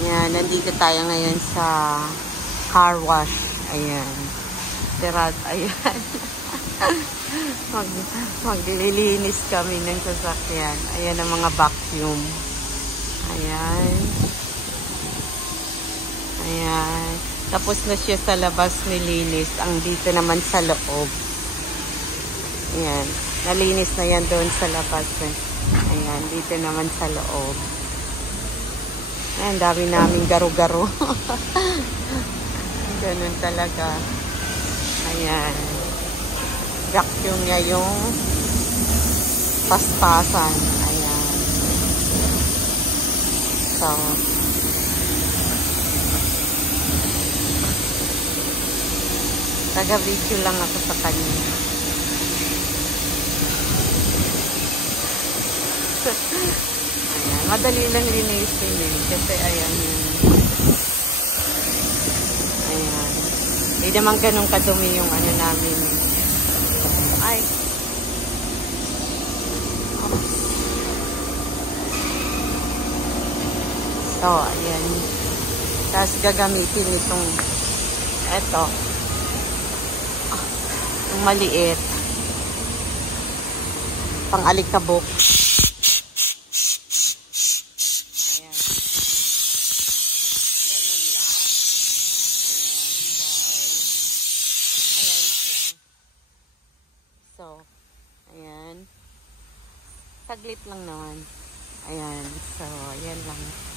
Ayan, nandito tayo ngayon sa car wash. Ayan. Ayan. Maglilinis kami ng sasakyan. Ayan ang mga vacuum. Ayan. Ayan. Tapos na siya sa labas nilinis. Ang dito naman sa loob. Ayan. Nalinis na yan doon sa labas. Ayan. Dito naman sa loob. Ayan. Dami namin garo-garo. Ganun talaga. Ayan. Vacuum niya yung paspasan. Ayan. So, taga-video lang ako sa kanya. Ayan. Madali lang linisin eh. Kasi ayan yun. Ayan. Hindi naman ganun kadumi yung ano namin eh. Ay. So, ayan. Tapos gagamitin itong eto. Yung maliit. Pang-alikabok. Ayan. Ganun lang. Ayan siya. So, ayan. Saglit lang naman. Ayan. So, ayan lang.